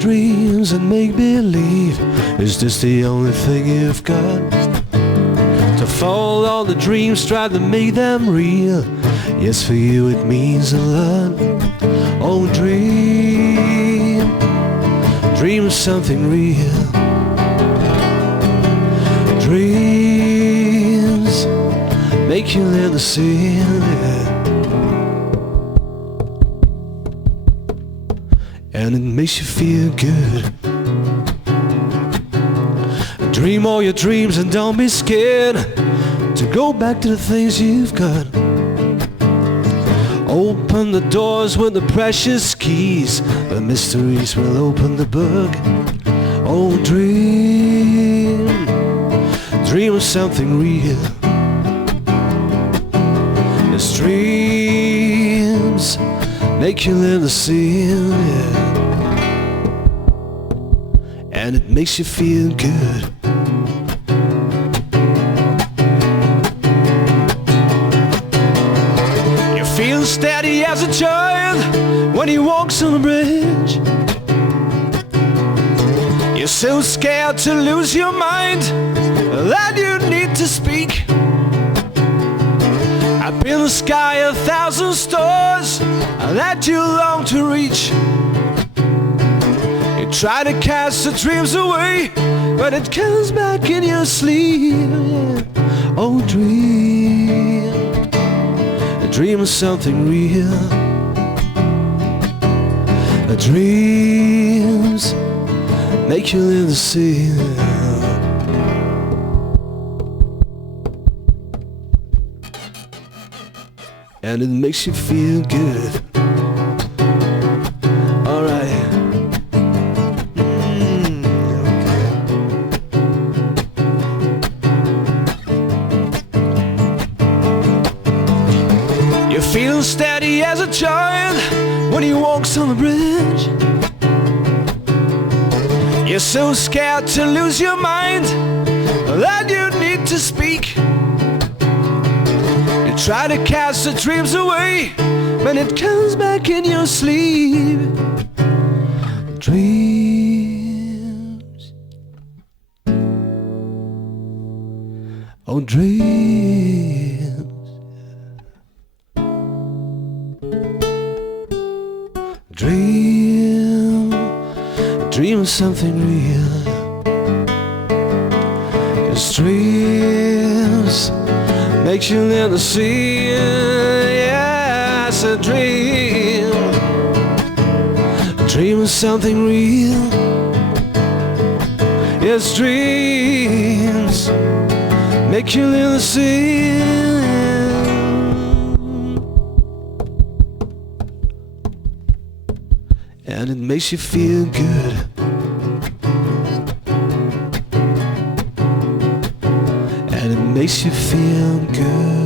dreams and make believe. Is this the only thing you've got? To follow all the dreams, try to make them real. Yes, for you it means a lot. Oh, dream, dream of something real. Dreams make you live the seal, yeah. And it makes you feel good. Dream all your dreams and don't be scared to go back to the things you've got. Open the doors with the precious keys. The mysteries will open the book. Oh, dream, dream of something real. Yes, dreams make you live the seal, yeah. And it makes you feel good. You feel steady as a child when he walks on the bridge. You're so scared to lose your mind that you need to speak. Up in the sky 1,000 stars that you long to reach. You try to cast the dreams away, but it comes back in your sleep, yeah. Oh, dream, a dream of something real. Dreams make you live the sea. And it makes you feel good. Alright. Okay. You feel steady as a child when he walks on the bridge. You're so scared to lose your mind that you need to speak. You try to cast the dreams away, but it comes back in your sleep. Dreams, oh dreams, dream, dream of something real. It's dreams makes you live the sea, yeah, it's a dream. A dream of something real. Yes, dreams make you live the sea. And it makes you feel good. And it makes you feel good.